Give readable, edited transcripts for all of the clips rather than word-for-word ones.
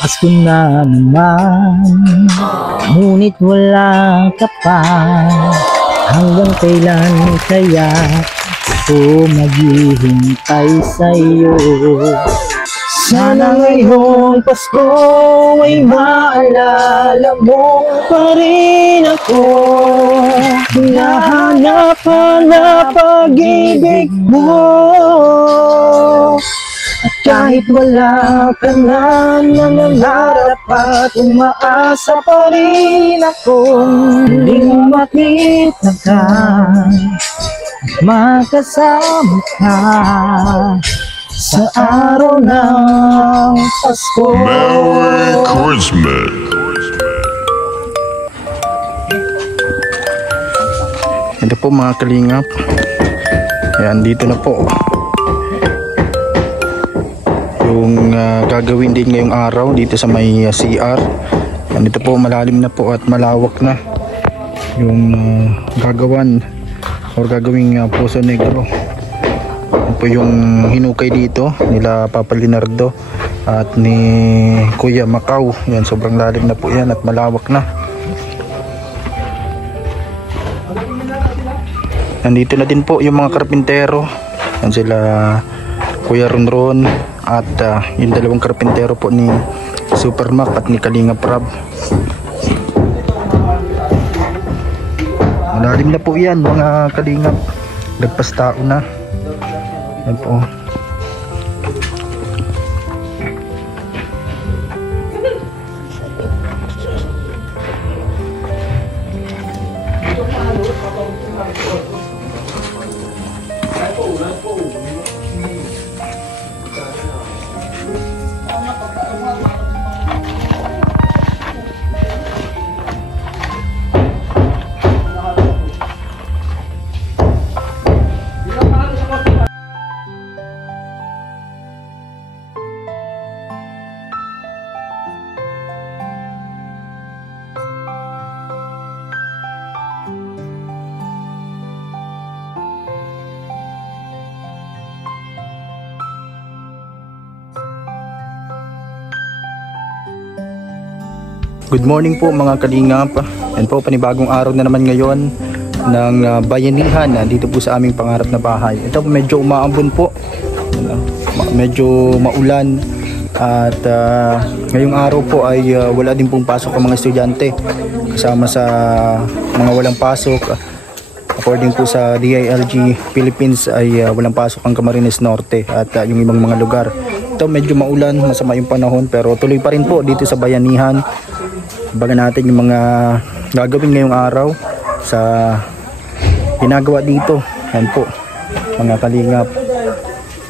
Pasko na naman, ngunit wala ka pa. Hanggang kailan kaya ako maghihintay sa'yo? Sana ngayong Pasko ay maalala mo pa rin ako. Hinahanap na pag-ibig mo. At kahit wala ka na, nangangarap at umaasa pa rin akong muling makita ka, makasama ka sa araw ng Pasko. Merry Christmas! Ito po mga kalingap. Ayan, dito na po yung gagawin din ngayong araw dito sa may CR. Ayan, dito po malalim na po at malawak na yung gagawan or gagawing Poso Negro. Ayan po yung hinukay dito nila Papa Leonardo at ni Kuya Macau. Ayan, sobrang lalim na po yan at malawak na. Nandito na din po yung mga karpintero. Yan sila Kuya Ronron at yung dalawang karpintero po ni Super Mac at ni Kalinga Prab. Malalim na po yan mga kalingap. Lagpas tao na. Yan po. Good morning po mga kalingap. Yan po, panibagong araw na naman ngayon ng bayanihan dito po sa aming pangarap na bahay. Ito medyo umaambon po, medyo maulan at ngayong araw po ay wala din pong pasok ang mga estudyante kasama sa mga walang pasok. According po sa DILG Philippines ay walang pasok ang Camarines Norte at yung ibang mga lugar. Ito medyo maulan, masama yung panahon pero tuloy pa rin po dito sa bayanihan. Bagan natin yung mga gagawin ngayong araw sa ginagawa dito. Yan po mga kalingap.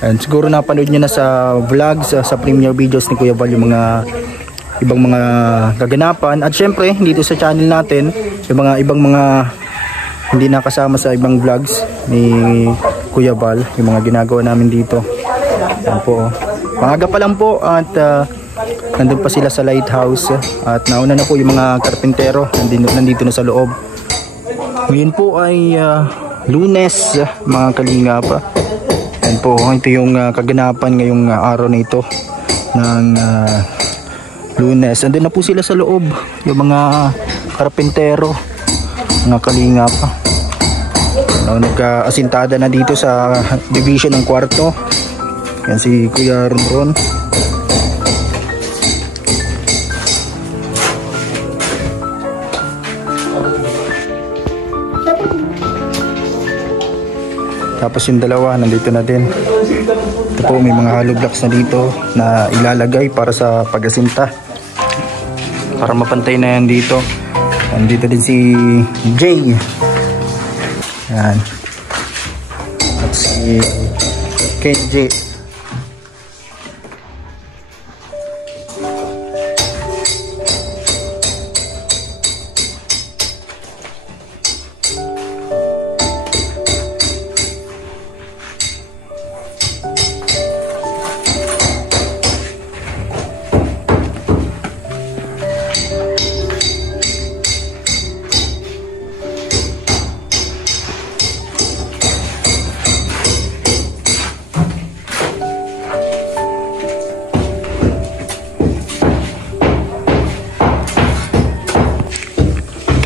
And siguro napanood nyo na sa vlogs, sa premiere videos ni Kuya Val yung mga ibang mga gaganapan. At syempre dito sa channel natin yung mga ibang mga hindi nakasama sa ibang vlogs ni Kuya Val, yung mga ginagawa namin dito. Yan po. Maaga pa lang po at nandun pa sila sa lighthouse at nauna na po yung mga karpintero nandito na sa loob. Ngayon po ay Lunes mga kalingap. Yan po, ito yung kaganapan ngayong araw na ito ng Lunes. Nandun na po sila sa loob yung mga karpintero mga kalingap. Nagka-asintada na dito sa division ng kwarto. Yan si Kuya Ronron. Tapos yung dalawa nandito na din. Ito po, may mga hollow blocks na dito na ilalagay para sa pag-asinta, para mapantay na yan dito. Nandito din si Jay. Yan. At si KJ.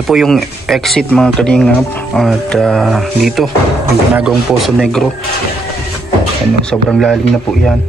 po yung exit mga kalingap. At dito yung ginagawang Poso Negro. Ano, sobrang lalim na po yan.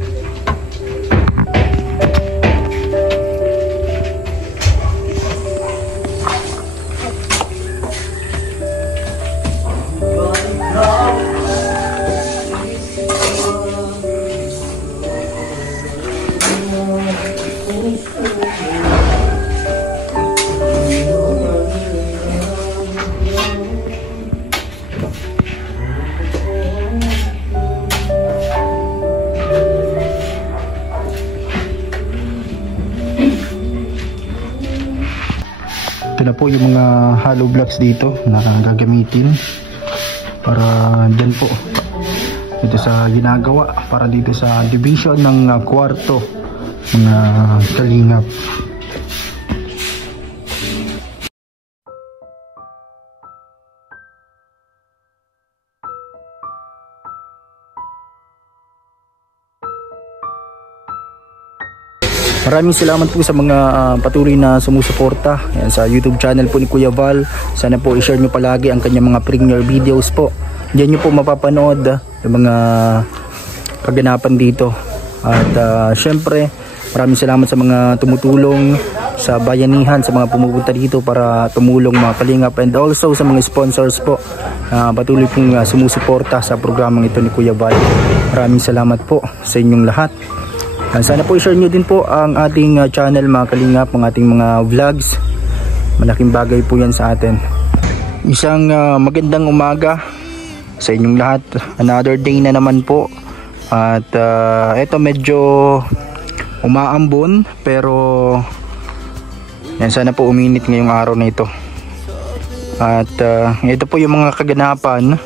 Ito na po yung mga hollow blocks dito na gagamitin para dyan po dito sa ginagawa para dito sa division ng kwarto mga kalingap. Maraming salamat po sa mga patuloy na sumusuporta yan, sa YouTube channel po ni Kuya Val. Sana po i-share nyo palagi ang kanyang mga premiere videos po. Diyan nyo po mapapanood yung mga kaganapan dito. At syempre maraming salamat sa mga tumutulong sa bayanihan, sa mga pumupunta dito para tumulong mga kalingap, and also sa mga sponsors po patuloy pong sumusuporta sa programang ito ni Kuya Val. Maraming salamat po sa inyong lahat. Sana po i-share nyo din po ang ating channel mga kalingap, ang ating mga vlogs. Malaking bagay po yan sa atin. Isang magandang umaga sa inyong lahat. Another day na naman po. At ito medyo umaambon, pero yan, sana po uminit ngayong araw na ito. At ito po yung mga kaganapan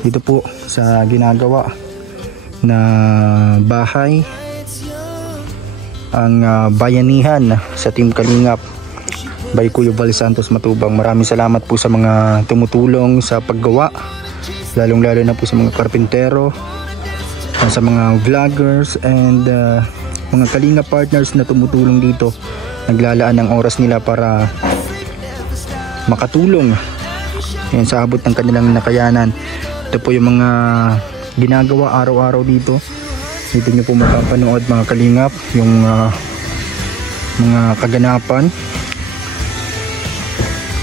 dito po sa ginagawa na bahay, ang bayanihan sa Team Kalingap by Kuya Val Santos Matubang. Maraming salamat po sa mga tumutulong sa paggawa, lalong lalo na po sa mga karpintero, sa mga vloggers, and mga Kalingap partners na tumutulong dito, naglalaan ng oras nila para makatulong yan, sa abot ng kanilang nakayanan. Ito po yung mga ginagawa araw-araw dito. Dito nyo po mapapanood mga kalingap yung mga kaganapan.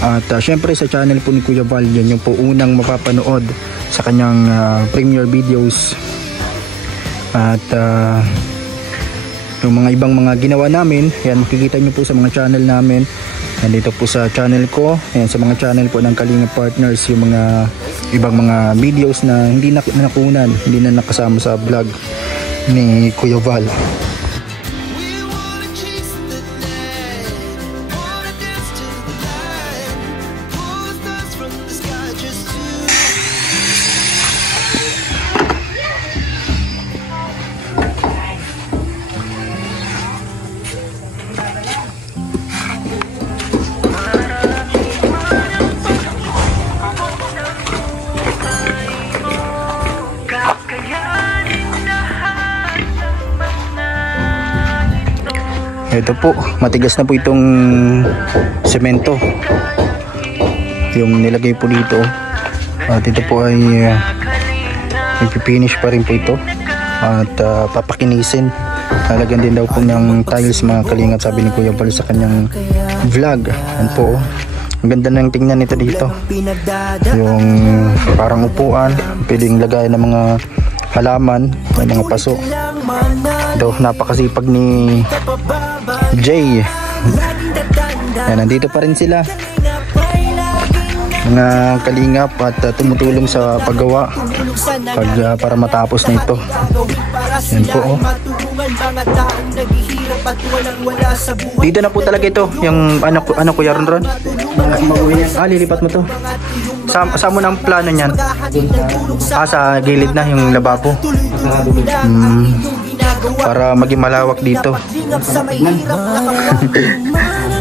At syempre sa channel po ni Kuya Val, yan yung po unang mapapanood sa kanyang premiere videos. At yung mga ibang mga ginawa namin, yan makikita nyo po sa mga channel namin. Nandito po sa channel ko, yan, sa mga channel po ng Kalingap Partners, yung mga ibang mga videos na hindi nakunan, hindi na nakasama sa vlog ni Kuya Val. Ito po, matigas na po itong semento yung nilagay po dito. At ito po ay ipipinish pa rin po ito at papakinisin. Lalagyan din daw po ng tiles mga kalingap, sabi ni Kuya Val sa kanyang vlog. Yan po, ang ganda ng tingnan nito dito, yung parang upuan, pwedeng lagay ng mga halaman, may mga paso. Ito, napakasipag ni Jay. Yan, nandito pa rin sila mga kalingap at tumutulong sa paggawa para matapos na ito. Yan po, oh. Dito na po talaga ito yung ano Kuya Ron. Lilipat mo to. Saan mo ng plano niyan? Sa gilid na yung lababo. Para maging malawak dito.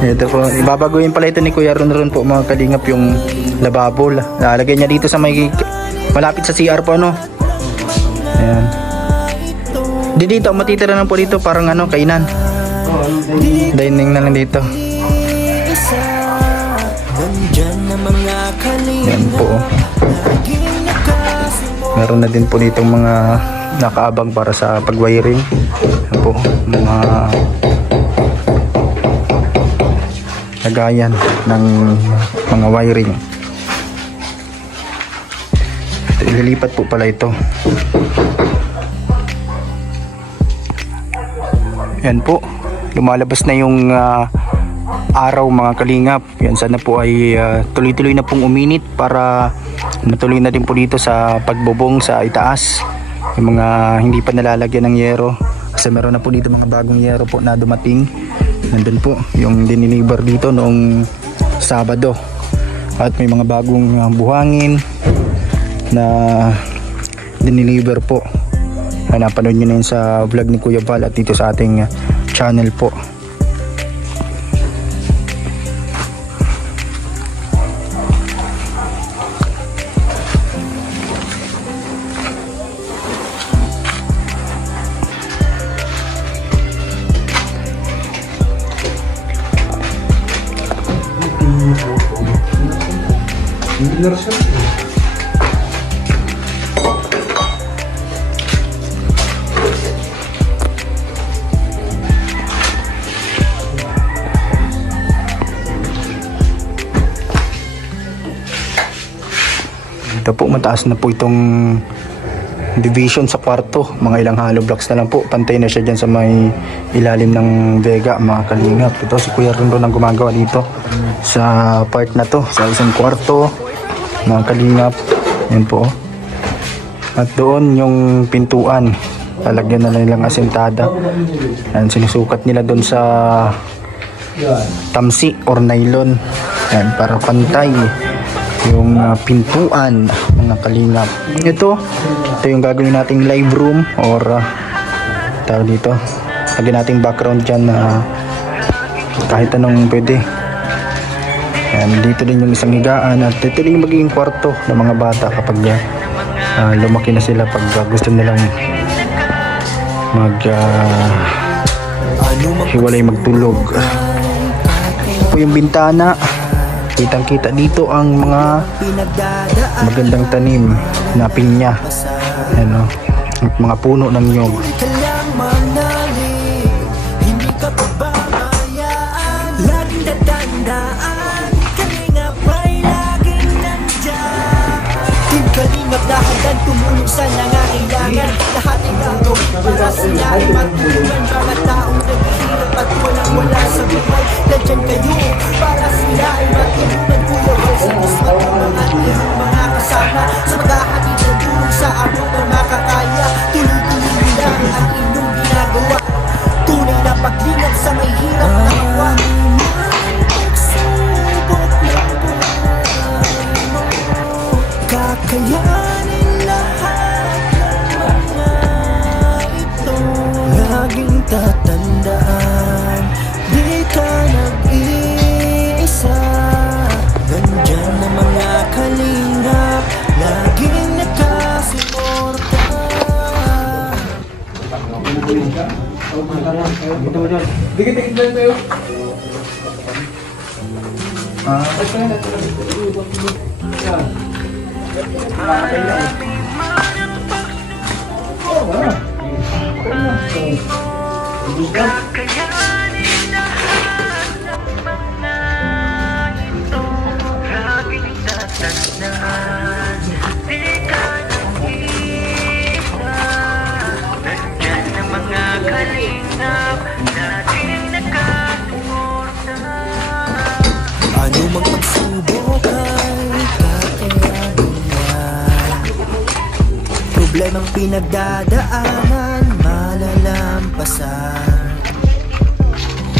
Ito po, ibabaguhin pala ito ni Kuya Ron po mga kalingap, yung lababo. Lalagay niya dito sa may malapit sa CR po, ano. Ayan. Dito matitira na po dito, parang ano, kainan. Dining na lang dito. Yan po. Meron na din po ditong mga nakaabang para sa pag-wiring. Yan po, mga lagayan ng mga wiring. Ililipat po pala ito. Yan po, lumalabas na yung araw mga kalingap. Yan, sana po ay tuloy-tuloy na pong uminit para matuloy na din po dito sa pagbubong sa itaas. Yung mga hindi pa nalalagyan ng yero, kasi meron na po dito mga bagong yero po na dumating. Nandun po yung diniliver dito noong Sabado, at may mga bagong buhangin na diniliver po. Napanood nyo na yun sa vlog ni Kuya Val at dito sa ating channel po. Ito po, mataas na po itong division sa kwarto. Mga ilang hollow blocks na lang po. Pantay na siya dyan sa may ilalim ng vega, mga kalingap. Ito si Kuya Rondo ang gumagawa dito sa part na to, sa isang kwarto, mga kalingap. Yan po. At doon yung pintuan, lalagyan na nilang asentada. Yan, sinusukat nila doon sa tamsi or nylon. Yan, para pantay yung pintuan, mga kalingap. Ito yung gagawin nating live room or tawag dito, lagyan nating background dyan na kahit anong pwede. Yan, dito din yung isang higaan, at ito din yung magiging kwarto ng mga bata kapag lumaki na sila, pag gusto nilang hiwalay magtulog. Ito po yung bintana. Kitang kita dito ang mga magandang tanim na pinya, ano, at mga puno ng nyog. Kalingap na hanggang tumulong sa nangangailangan. Lahat ay gagawin para sila ay matulungan. Mga taong naghihirap at walang-wala sa buhay, nandyan kayo para sila ay matulungan. Kuya Val Santos, matulungan at iyong mga kasama sa maghahatid ng tulong sa abot ng makakaya. Tuloy-tuloy lang ang inyong ginagawa. Tunay na paglingap sa may hirap na kawa. Kakayanin lahat ng mga ito. Laging tatandaan, di ka nag-iisa. Nandyan na mga kalingap, laging nakasuporta. Dikit-dikit lang tayo. Kakayanin lahat ng mga ito. Laging tatandaan, di ka nag-iisa. Nandyan na mga kalingap, laging nakasuporta. Ano mang pagsubok ay kakayanin yan. Problemang pinagdadaanan, malalampasan.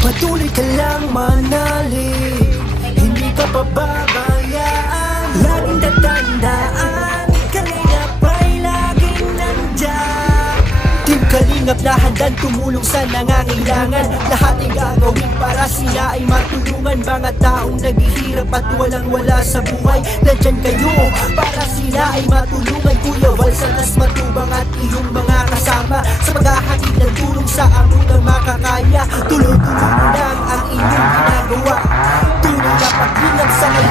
Patuloy ka lang manalig, hindi ka pababayaan. Laging tatandaan, kalingap ay laging nandyan. Team Kalingap na handang tumulong sa nangangailangan. Lahat ay gagawin para sila ay matulungan. Mga taong naghihirap at walang-wala sa buhay, nandyan kayo para sila ay matulungan. Kuya Val Santos Matubang at iyong mga kasama sa paghahatid ng tulong sa abot ng makakaya. Tuloy-tuloy lang ang inyong ginagawa. Tunay na paglingap sa may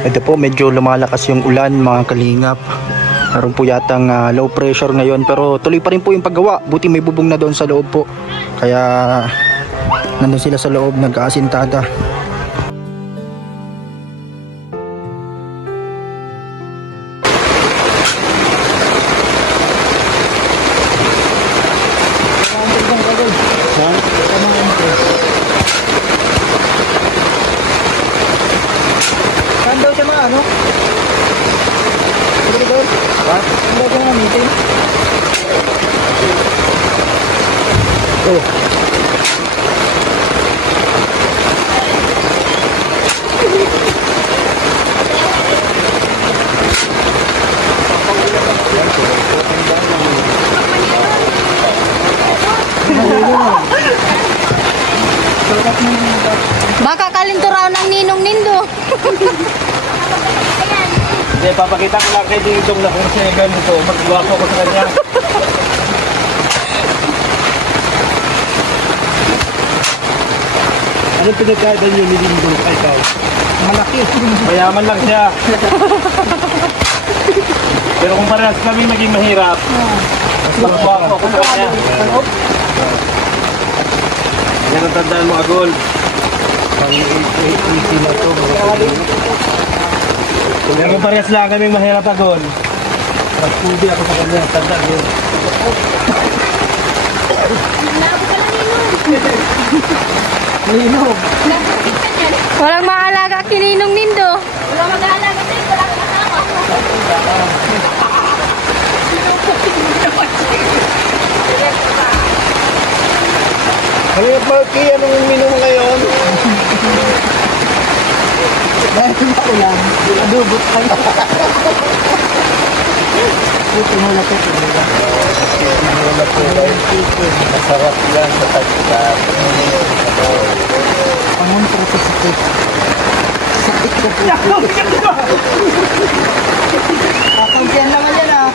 Ito po, medyo lumalakas yung ulan mga kalingap. Meron po yatang low pressure ngayon, pero tuloy pa rin po yung paggawa. Buti may bubong na doon sa loob po. Kaya nandun sila sa loob nag-aasintada. Saan daw siya mga ano? Sige doon. Saan daw siya mga meeting? Oh. Baka kalinturaw ng ninong nindo. Hindi, papakita ko lang kay Dingdong na kung siya ganito. Magwapo ko sa kanya. Anong pinagkaiba niyo ni Dingdong kay ikaw? Malaki. Mayaman lang siya. Pero kung parehas kami maging mahirap, mas magwapo ko sa kanya. Yan ang tandaan mo, Agol. Pang-80 na to. Kung parehas lang kami mahirap, Agol, mas pudi ako sa kanya. Tandaan yun. Ninong. Walang maalaga kininong nindo. Walang mag-aalaga din. Walang kasama. Halip Marky, anong minum ngayon? Dahil ako lang, adubot kayo. Buti mo na ito. Masarap lang sa tagtag. Ang proto sakit. Sakit ka po. Kakuntiyan naman yan ah.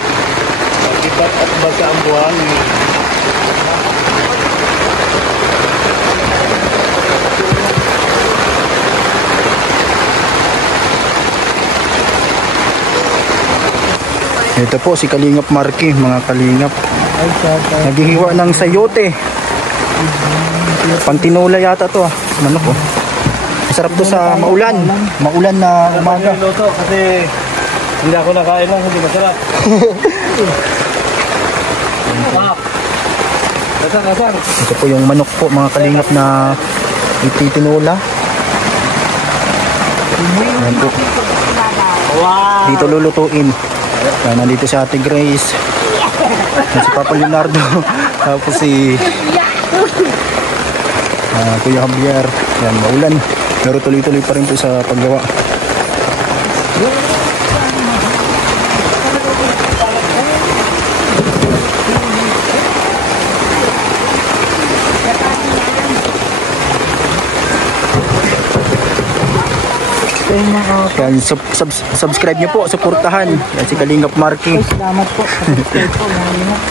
Sakitat at basa ang buwan. Ito po si Kalingap Marky, mga kalingap. Naghihiwa ng sayote. Pantinula yata to ah. Ano po? Masarap to sa maulan. Maulan na umaga. Luto kasi hindi ako nakain lang, hindi masarap. Kasang. Ito po yung manok po, mga kalingap na ititinula. Ayan po. Wow! Dito lulutuin. Yan, nandito si Ate Grace. Yan si Papa Leonardo. Tapos si Kuya Javier. Yan, maulan. Pero tuloy-tuloy pa rin po sa paggawa. Yan, subscribe nyo po, suportahan. Yan si Kalingap Marky. Salamat po.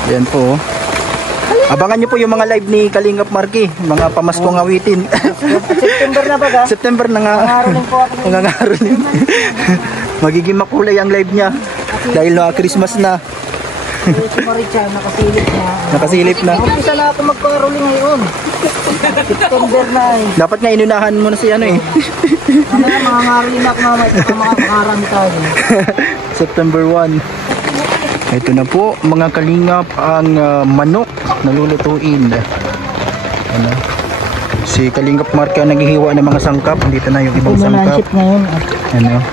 Yan po. Abangan nyo po yung mga live ni Kalingap Marky. Mga pamaskong awitin. September na ba ka? September na nga. Nangaroling po ako. Nangaroling. Magiging makulay ang live niya. Dahil Christmas na. Si Maricha, nakasilip na. Nakasilip na. Umpisa na ako magparoling ngayon. September na eh. Dapat nga inunahan mo na si ano eh. Mamaya mga ngaroling ako mamaya. Mga pakarami tayo. September 1. Ito na po mga kalingap ang manok na lulutuin. Ano? Si Kalingap Marky ang naghihiwa ng mga sangkap. Dito na yung ibang sangkap. ngayon. Ano?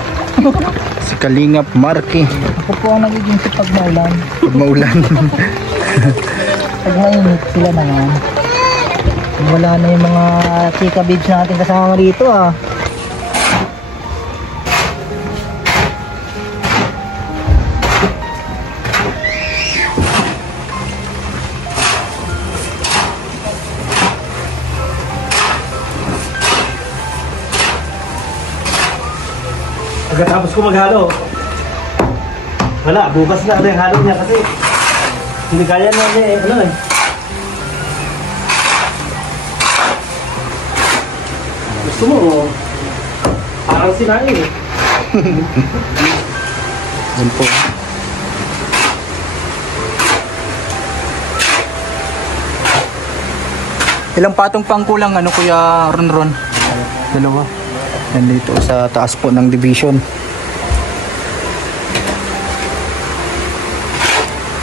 Si Kalingap Marky. Ako po ang nagiging si pag maulan. Pag maulan. Pag mainit sila naman. Wala na yung mga chika babes natin kasama rito ah. Pagkatapos ko maghalo, wala, bukas na yung halo niya kasi hindi kaya na niya eh, ano eh. Gusto mo, parang sinain eh. Yan po. Ilang patong pang kulang ano Kuya Ron? Dalawa. Yan dito sa taas po ng division.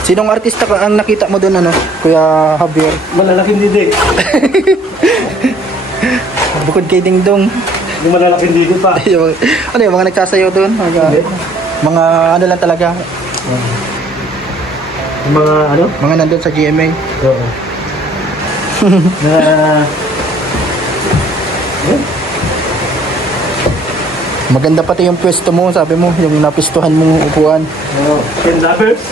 Sinong artista ka ang nakita mo doon ano Kuya Javier? Malalaking didi. Bukod kay Ding Dong. Yung malalaking didi pa. Ano yung mga nagsasayaw doon? Mga ano lang talaga. Yung mga ano? Mga nandun sa GMA. Oo. Maganda pati yung pwesto mo, sabi mo, yung napistuhan mong upuan. Ken lovers.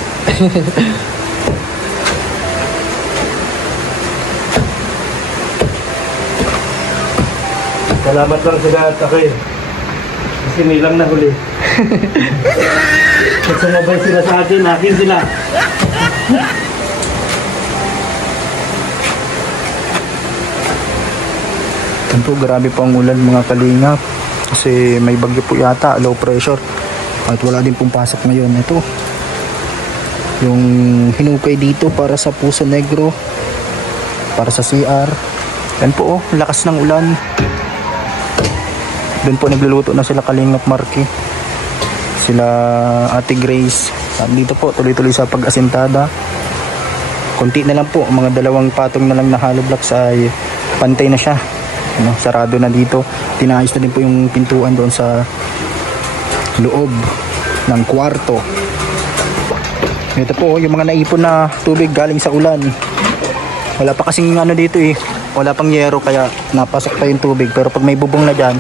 Salamat lang sila at ako eh. Kasi may lang nahuli. At sumabay sila sa akin, akin sila. Yan po, grabe po ang ulan mga kalingap. Kasi may bagyo po yata, low pressure. At wala din pong pasok ngayon. Ito, yung hinukay dito para sa Puso Negro, para sa CR. Yan po, oh, lakas ng ulan. Doon po nagluluto na sila Kalingap Marky, sila Ate Grace. At dito po tuloy-tuloy sa pag-asintada. Konti na lang po, mga 2 patong na lang na hollow blocks ay pantay na siya. Ano, sarado na dito. Tinayos na din po yung pintuan doon sa loob ng kwarto. Ito po yung mga naipon na tubig galing sa ulan. Wala pa kasing ano dito eh, wala pang yero kaya napasok pa yung tubig. Pero pag may bubong na dyan,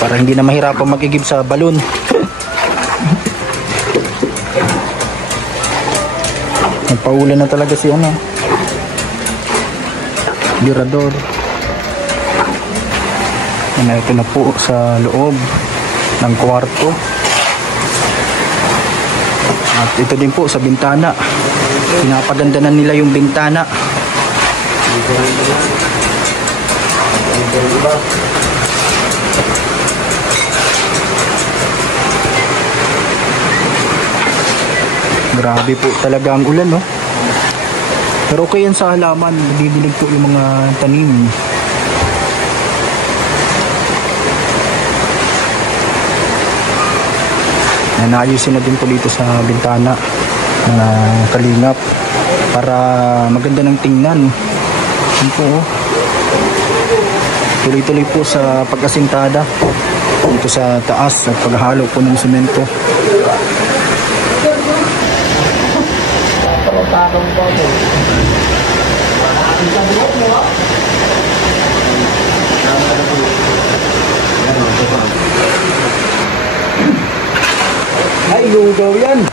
para hindi na mahirapan mag-igib sa balon. Nagpaulan na talaga si ano, Mirador. Ito na po sa loob ng kwarto. At ito din po sa bintana. Pinapaganda na nila yung bintana. Grabe po talaga ang ulan, no? Pero okay yan sa halaman. Bibilig po yung mga tanim. Naayusin na din po dito sa bintana na Kalingap para maganda ng tingnan. Yan po, oh. Tuloy-tuloy po sa pag-asintada dito sa taas at paghalo po ng semento. Ay, lugaw yan.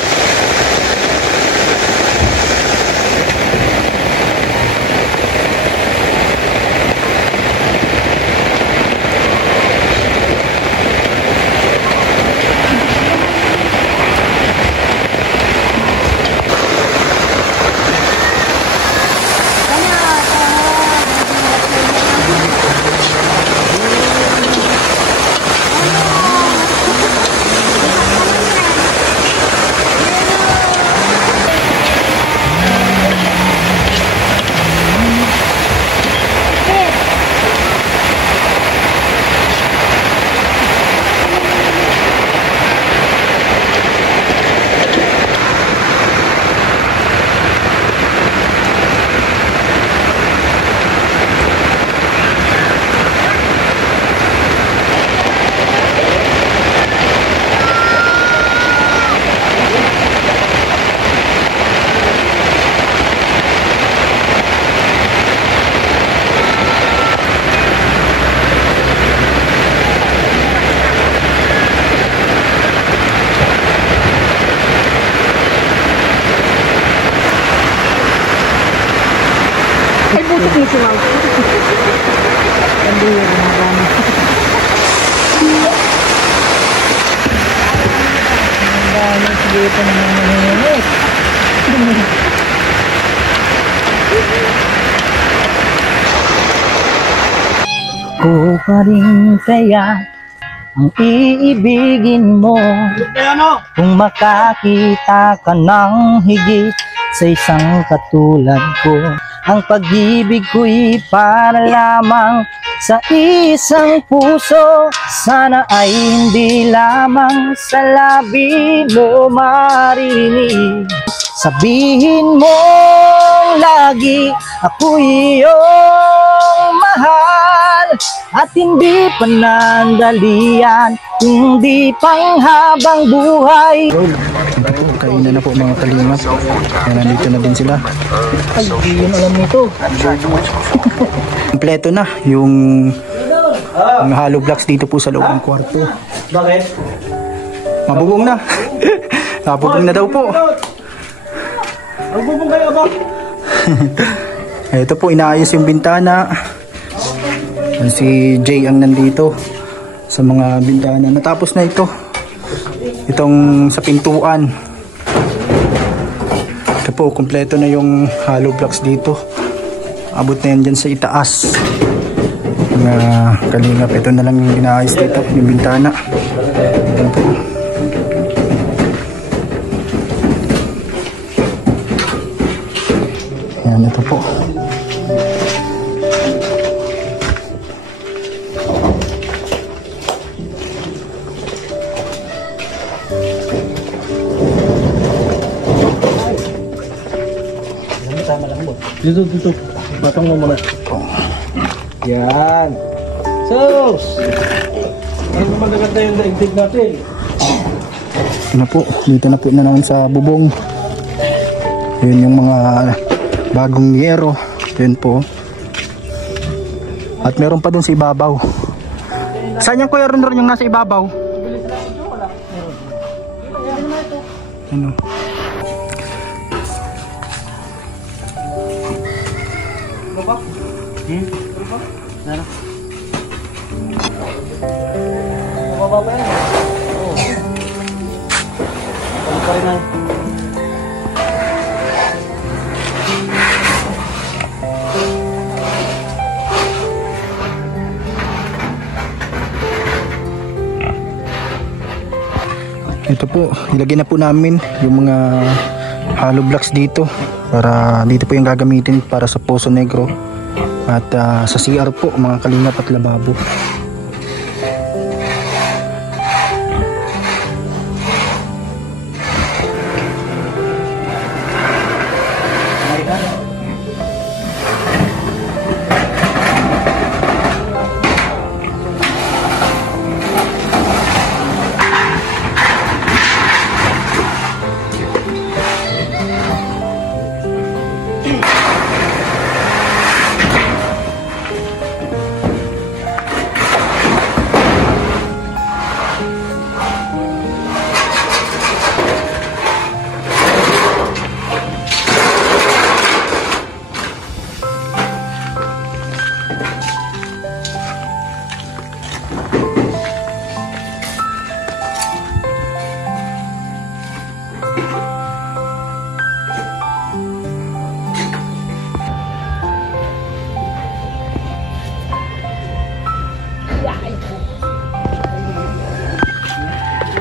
Ay, butik ni si Mau. Hindi yun na gano'n. Ang gano'n dito naman nangyayamit. Ko pa rin kaya ang iibigin mo. Kung makakita ka ng higit sa isang katulad ko, ang pag-ibig ko'y para lamang sa isang puso. Sana ay hindi lamang sa labi mo maririnig. Sabihin mo lagi ako'y iyong mahal, at hindi panandalian, hindi panghabang buhay. Kain na po mga kalingap. Ayan, nandito na din sila. Ay, di yun alam nito. Kompleto na yung hollow blocks dito po sa loob ng kwarto. Bakit? Mabubong na. Mabubong na daw po. Ang bubong kayo ba? Ito po, inaayos yung bintana. Si Jay ang nandito sa mga bintana. Natapos na ito. Itong sa pintuan. Ito po, kompleto na yung hollow blocks dito. Abot na yan dyan sa itaas. Mga kalingap, ito na lang yung inaayos dito, yung bintana. Ito po. Ayan, ito po. Dito. Batang mo muna. Yan. Sos! Ano naman naganda yung daigdig natin? Ito na po, dito na po na naman sa bubong. Yun yung mga bagong yero. Yun po. At meron pa dun sa ibabaw. Saan yung kuya ron yung nasa ibabaw? Ano? Baba pa yan. Oo. Balik pa rin na. Ito po, ilagay na po namin yung mga hollow blocks dito. Para dito po yung gagamitin para sa Poso Negro. At sa CR po, mga kalingap at lababo.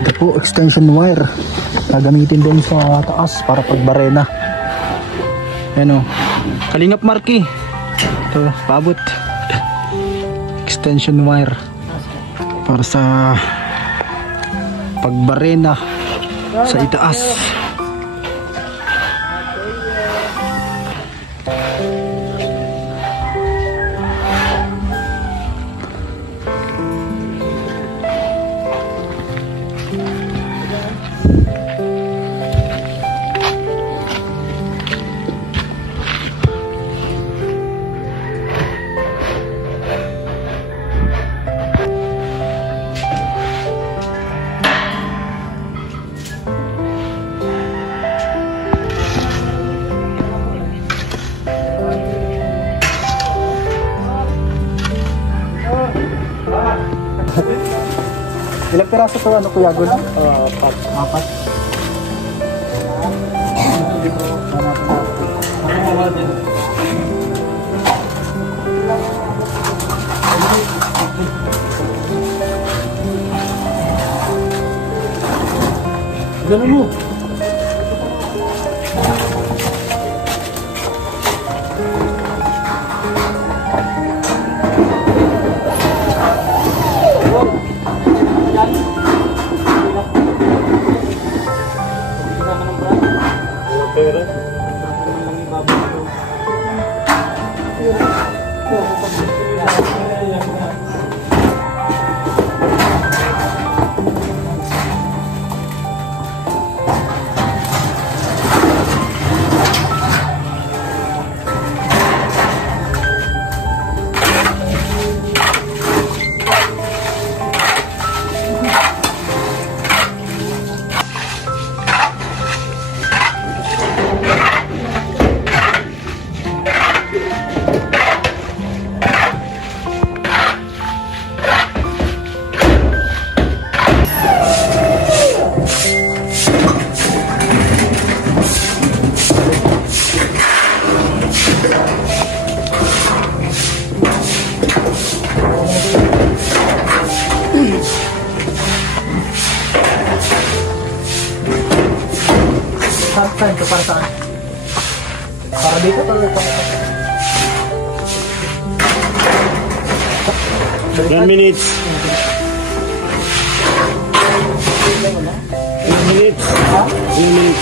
Ito po, extension wire. Gagamitin doon sa taas para pagbarena. Ayan o. Kalingap Marky. Ito, paabot. Extension wire. Para sa pagbarena sa itaas. Ilang piraso to ano Kuya Gun? Apat. Ganun mo. Saan ito? Para saan? Para dito? Para 1 minute. 1 minute. Ha? 1 minute.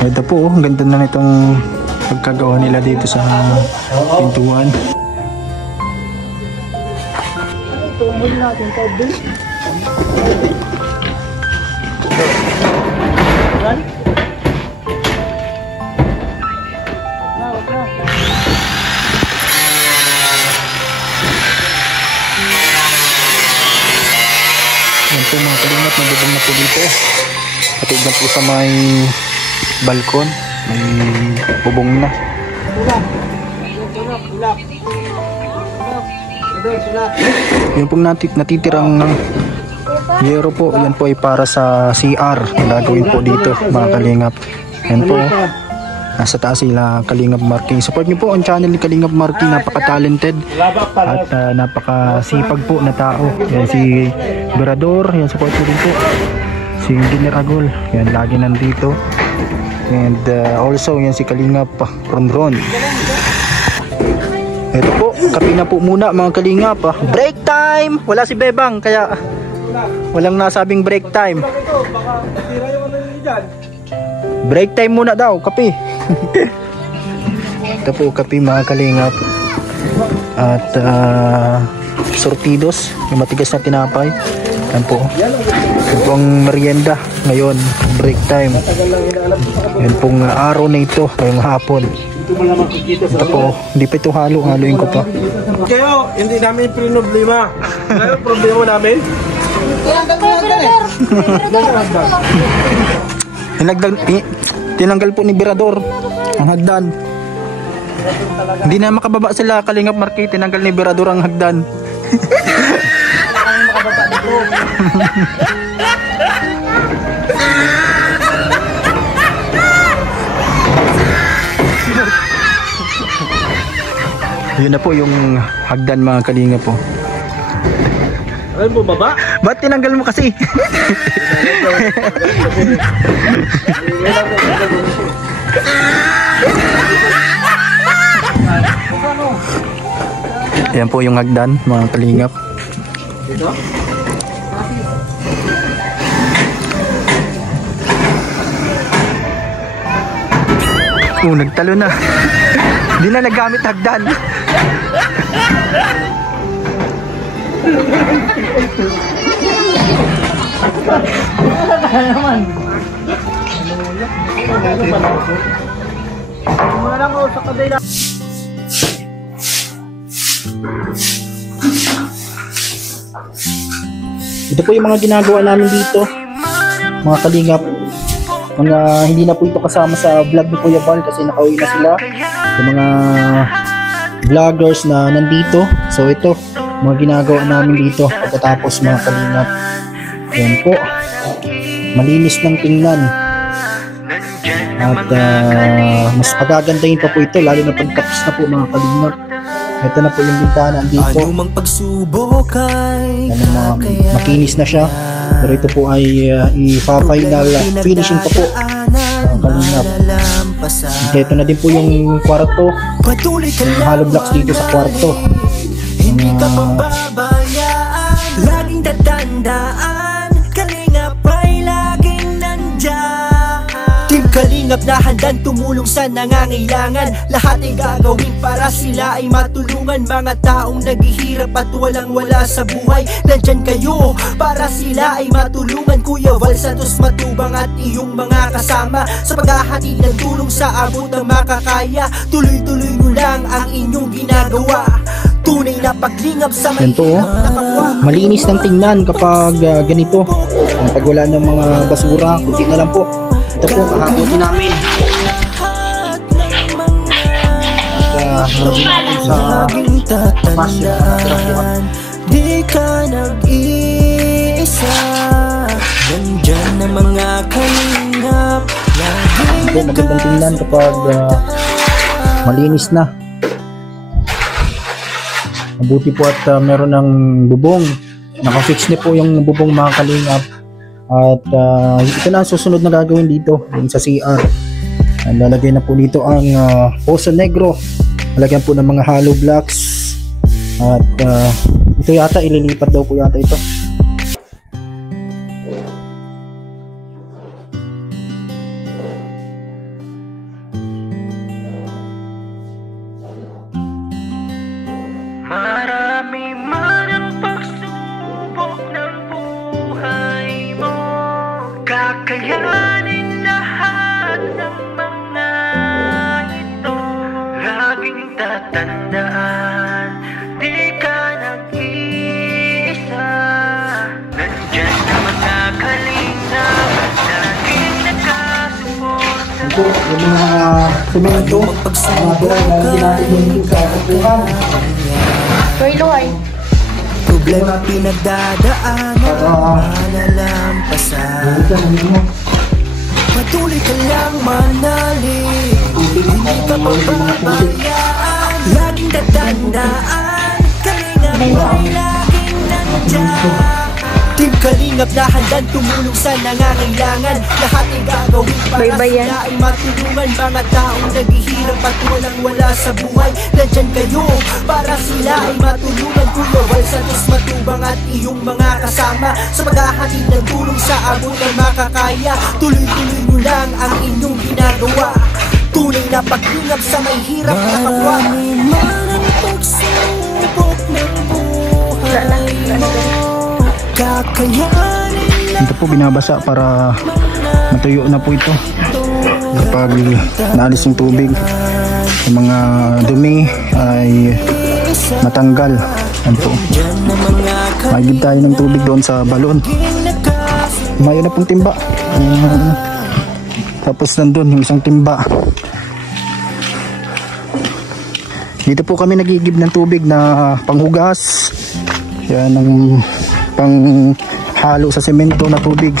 Ito po, ang ganda na nitong pagkagawa nila dito sa pintuan. Tumul natin ito, Bill. Yan. Wag na. Yan po mga kalingap, nagdadang na po dito. Patid na po sa may balkon, may bubong na. Yung pong natitirang yero po, yan po ay para sa CR na gagawin po dito mga kalingap. Yan po, nasa taas sila Kalingap Marky. Support nyo po ang channel ni Kalingap Marky, napaka-talented at napaka-sipag po na tao. Yan si Berador, yan support nyo din po. Si Engineer Agol, yan lagi nandito. And also yan si Kalingap Ronron. Ito po, kape na po muna mga Kalingap. Break time! Wala si Bebang kaya walang nasabing break time. Break time muna daw, kape. Ito po kape mga Kalingap. At sortidos, yung matigas na tinapay. Yan po. Yan po ang merienda ngayon, break time. Yan pong araw na ito, ngayong hapon. Ito po, hindi pa ito halo, haluin ko pa. Kayo, hindi namin problema. Ngayon, problema namin. Tinanggal po ni Berador ang hagdan. Hindi na makababa sila Kalingap Marky, tinanggal ni Berador ang hagdan. Yun na po yung hagdan mga Kalingap po. Ano po, baba? Ba't tinanggal mo kasi? Yan po yung hagdan mga Kalingap. Nagtalo na. Hindi na nagamit hagdan. Ito po yung mga ginagawa namin dito mga Kalingap. hindi na po ito kasama sa vlog ni Kuya Val kasi nakauwi na sila. Yung mga vloggers na nandito. So ito, mga ginagawa namin dito pagkatapos mga kalingap. Yan po, malinis ng tingnan. At mas pagagandahin pa po ito lalo na pagtapos na po mga kalingap. Ito na po yung bintana dito. Anumang pagsubok ay makinis na siya. Pero ito po ay ipa-final finishing pa po. Kalingap. Ito na din po yung kwarto. Yung hollow blocks dito sa kwarto. Hindi ka pababayaan, laging tatandaan, Kalingap ay laging nandyan. Team Kalingap na handang tumulong sa nangangailangan. Lahat ay gagawin para sila ay matulungan. Mga taong naghihirap at walang-wala sa buhay, nandyan kayo para sila ay matulungan. Kuya Val Santos Matubang at iyong mga kasama sa paghahatid ng tulong sa abot ng makakaya. Tuloy-tuloy nyo lang ang inyong ginagawa. Tunay na paglingap sa yan po, malinis ng tingnan kapag ganito. Pag wala ng mga basura, kunti na lang po. Ito po, kahabuti namin. At laging tatandaan, di ka nag-iisa. Nandyan na mga kalingap. ito, magandang tingnan kapag malinis na. Mabuti po at meron ng bubong. Nakafix na po yung bubong mga kalingap. At ito na ang susunod na gagawin dito yung sa CR. Lalagay na po dito ang poso negro. Lalagyan po ng mga hollow blocks. At ito yata ililipat daw po yata ito. Marami man ang pagsubok ng buhay mo, kakayanin lahat ng mga ito. Laging tatandaan, di ka nag-iisa. Nandyan na mga kalingap, laging nakasuporta. Ito, yung mga semento, mga lalagyan natin yung sa kapuhan. Problema pinagdadaanan, malalampasan. Patuloy ka lang manalig, hindi ka pababayaan. Laging tatandaan, Kalingap ay laging nandyan. Team Kalingap na handang tumulong sa nangangailangan. Lahat ay gagawin para sila ay matulungan. Mga taong naghihirap at walang-wala sa buhay, nandyan kayo para sila ay matulungan. Kuya Val Santos Matubang at iyong mga kasama sa paghahatid ng tulong sa abot ng makakaya. Tuloy-tuloy nyo lang ang inyong ginagawa. Tunay na paglingap sa may hirap na kapwa. Marami man ang pagsubok ng buhay mo, kakayanin. Ito po binabasa para matuyo na po ito. Kapag naalis yung tubig, yung mga dumi ay matanggal. Yan po. Mahigib tayo ng tubig doon sa balon. Mayo na pong timba. Tapos nandun yung isang timba. Dito po kami nagigib ng tubig na panghugas. Yan ang panghalo sa semento na tubig.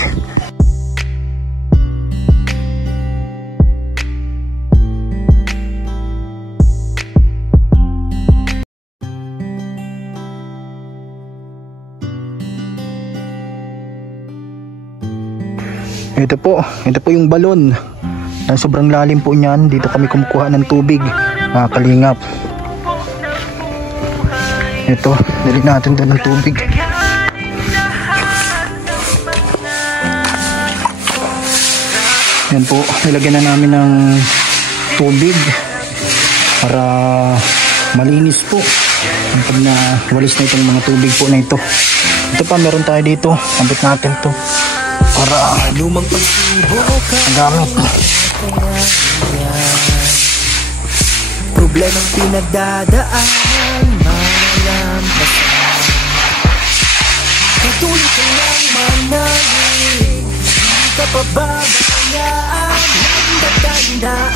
Ito po yung balon. Sobrang lalim po niyan. Dito kami kumukuha ng tubig, kalingap. Ito, dali natin doon ng tubig. Yan po, nilagyan na namin ng tubig para malinis po. Pag na walis na itong mga tubig po na ito. Ito pa, meron tayo dito. Ambot natin to para gamit. Problemang pinagdadaanan, malalampasan. Patuloy ka lang manalig, hindi ka pababayaan. pababayaan. Laging tatandaan,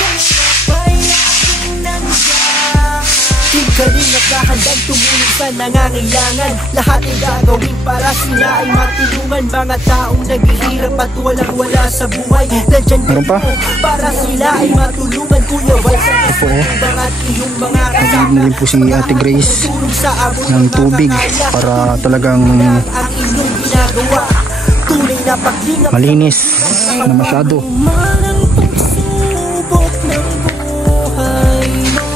kanina pa'y laging nandiyan. Team Kalingap na handang tumulong sa nangangailangan. Lahat ay gagawin para sila ay matulungan. Mga taong naghihirap at walang-wala sa buhay, nandyan kayo para sila ay matulungan. Kuya Val, sa kasubang at iyong mga kasama, na rin po si Ate Grace ng tubig para talagang ang inyong ginagawa. Tunay na paglingap malinis na masyado. Manang pagsubok ng buhay mo,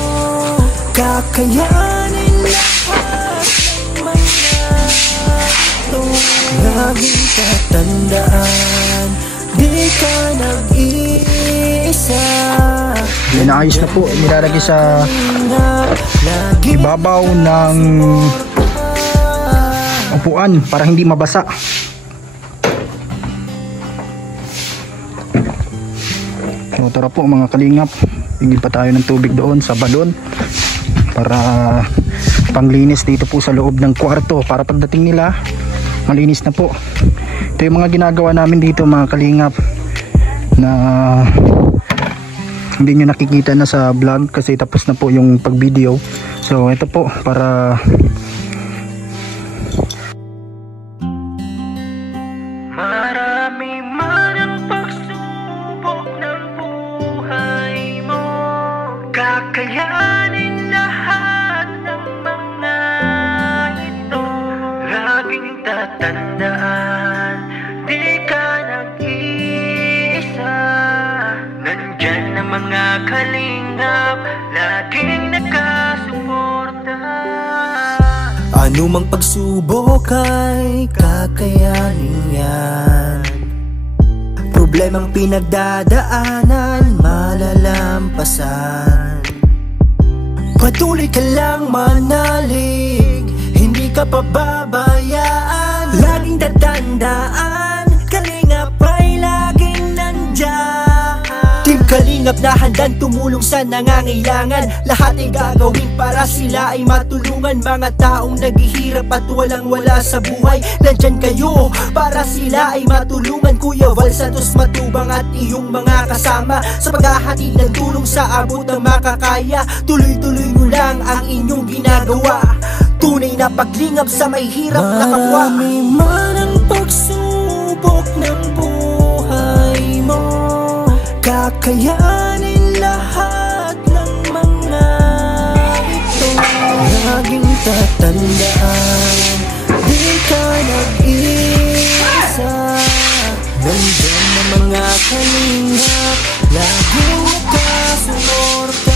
kakayanin lahat ng mga ito. Laging tatandaan, di ka nag-iisa. Yan, ayos na po, nilalagay sa ibabaw ng upuan para hindi mabasa. So tara po mga kalingap, hingin pa tayo ng tubig doon sa balon para panglinis dito po sa loob ng kwarto, para pagdating nila malinis na po. Ito yung mga ginagawa namin dito mga kalingap na hindi nyo nakikita na sa vlog kasi tapos na po yung pag video. So ito po para marami man ang pagsubok ng buhay mo, kakayanin lahat ng mga ito. Laging tatandaan, di ka nag-iisa. Nandyan ang mga kalingap, laging nakasuporta. Anumang pagsubok ay kakayanin yan. Problemang pinagdadaanan, malalampasan. Patuloy ka lang manalig, hindi ka pababayaan. Laging tatandaan, kalingap ay laging nandyan. Team Kalingap na handang tumulong sa nangangailangan. Lahat ay gagawin para sila ay matulungan. Mga taong naghihirap at walang-wala sa buhay, nandyan kayo para sila ay matulungan. Kuya Val Santos Matubang at iyong mga kasama sa paghahatid ng tulong sa abot ng makakaya. Tuloy-tuloy nyo lang ang inyong ginagawa. Tunay na paglingap sa may hirap na kapwa. Marami man ang pagsubok ng buhay mo, kakayanin lahat ng mga ito. Laging tatandaan, di ka nag-iisa. Nandyan na mga kalingap, laging nakasuporta.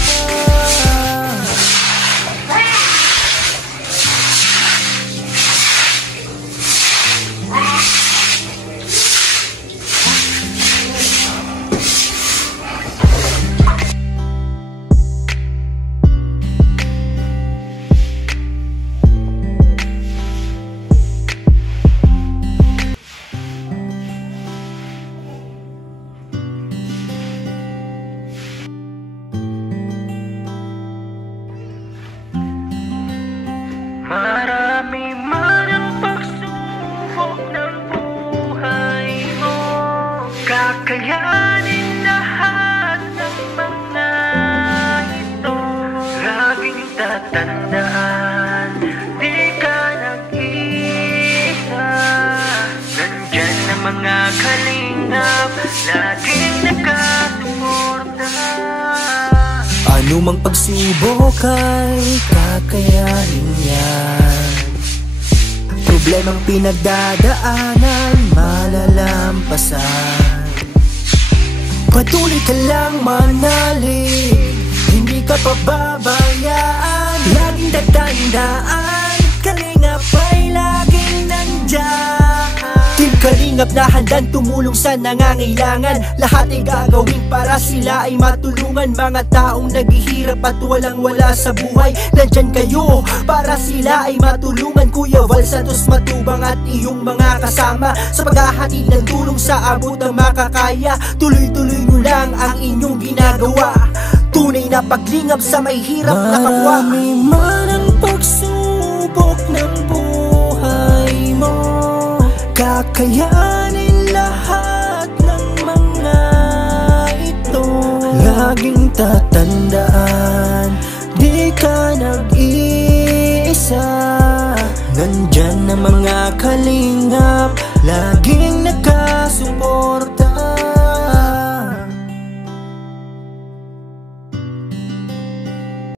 Marami man ang pagsubok ng buhay mo, kakayanin lahat ng mga ito. Laging tatandaan, di ka nag-iisa. Nandyan na mga kalingap, laging nakasuporta. Anumang pagsubok ay kakayanin yan. Problemang pinagdadaanan, malalampasan. Patuloy ka lang manalig, hindi ka pababayaan. Laging tatandaan, kalingap ay laging nandyan. Team Kalingap na handang tumulong sa nangangailangan. Lahat ay gagawin para sila ay matulungan. Mga taong naghihirap at walang-wala sa buhay, nandyan kayo para sila ay matulungan. Kuya Val Santos Matubang at iyong mga kasama sa paghahatid ng tulong sa abot ng makakaya. Tuloy-tuloy nyo lang ang inyong ginagawa. Tunay na paglingap sa may hirap na kapwa. Marami man ang pagsubok ng buhay mo, kakayanin lahat ng mga tatandaan, di ka nag-iisa. Nandyan na mga kalingap